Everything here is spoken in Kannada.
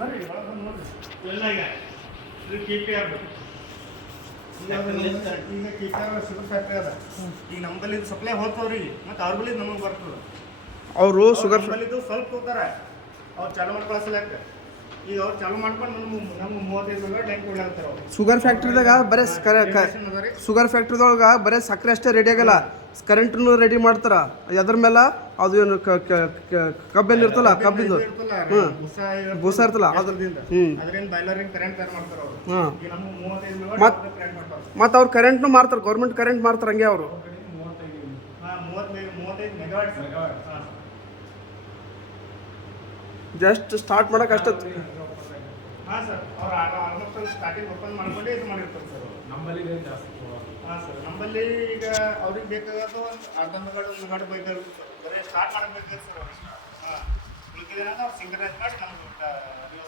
ಬರ್ರಿ ಒಳಗೆ ಬಂದು ನೋಡ್ರಿ ಎಲ್ಲ ಈಗ ಇದು KPR ಈಗ KPR ಶುಗರ್ ಫ್ಯಾಕ್ಟ್ರಿ ಅದ ಈಗ ನಮ್ಮಲ್ಲಿ ಸಪ್ಲೈ ಹೋಗ್ತಾವ್ರಿ ಮತ್ತು ಅವ್ರ ಬಳಿ ನಮಗೆ ಬರ್ತದೆ ಅವರು ಶುಗರ್ ನಮ್ಮಲ್ಲಿದ್ದು ಸ್ವಲ್ಪ ಹೋಗ್ತಾರೆ ಅವ್ರು ಚಾಲು ಮಾಡ್ಕೊಳ್ಳೋಸಲಕ್ಕ ಈಗ ಅವ್ರು ಚಾಲು ಮಾಡ್ಕೊಂಡು ನಮ್ಗೆ 35 ಟ್ಯಾಂಕ್ ಕೊಡ್ಲಾಗ್ತಾರೆ ಅವ್ರು ಶುಗರ್ ಫ್ಯಾಕ್ಟ್ರಿದಾಗ ಬರೀ ಶುಗರ್ ಫ್ಯಾಕ್ಟ್ರಿದೊಳಗೆ ಬರೀ ಸಕ್ಕರೆ ಅಷ್ಟೇ ರೆಡಿ ಆಗಲ್ಲ ಕರೆಂಟ್ನು ರೆಡಿ ಮಾಡ್ತಾರ ಅದ್ರ ಮೇಲೆ ಅದು ಏನು ಕಬ್ಬೇನು ಇರ್ತಲ್ಲ ಕಬ್ಬಿಂದು ಬೂಸ ಇರ್ತಲ್ಲ ಅದರಿಂದ ಬಾಯ್ಲರಿಂಗ್ ಕರೆಂಟ್ ತಯಾರು ಮಾಡ್ತಾರೆ ಅವರು ಈಗ ನಮ್ಗೆ 35 ಕರೆಂಟ್ ಮಾಡ್ತಾರೆ ಮತ್ತು ಅವ್ರು ಕರೆಂಟ್ನು ಮಾರ್ತಾರೆ ಗೌರ್ಮೆಂಟ್ ಕರೆಂಟ್ ಮಾರ್ತಾರೆ ಹಂಗೆ ಅವರು 35 ಮೆಗಾವಾಟ್ ಜಸ್ಟ್ ಸ್ಟಾರ್ಟ್ ಮಾಡಕ್ಕೆ ಅಷ್ಟೇ ಹಾಂ ಸರ್ ಅವ್ರು ಆಲ್ಮೋಸ್ಟ್ ಸ್ಟಾರ್ಟಿಂಗ್ ಓಪನ್ ಮಾಡ್ಕೊಂಡೇ ಇದು ಮಾಡಿರ್ತಾರೆ ಸರ್ ನಮ್ಮಲ್ಲಿ ಜಾಸ್ತಿ ಹಾಂ ಸರ್ ನಮ್ಮಲ್ಲಿ ಈಗ ಅವ್ರಿಗೆ ಬೇಕಾಗೋದು ಒಂದು ಅರ್ಧ ಮೆಗಾಡ್ ಬೇಕಾಗುತ್ತೆ ಸರ್ ಬರೀ ಸ್ಟಾರ್ಟ್ ಮಾಡಬೇಕಾಗುತ್ತೆ ಸರ್ ಅವ್ರು ಹಾಂ ಉಳಿದಿದ್ದೇನ ನಾವು ಸಿಂಗರೈಸ್ ಮಾಡಿ ನಮ್ಗೆ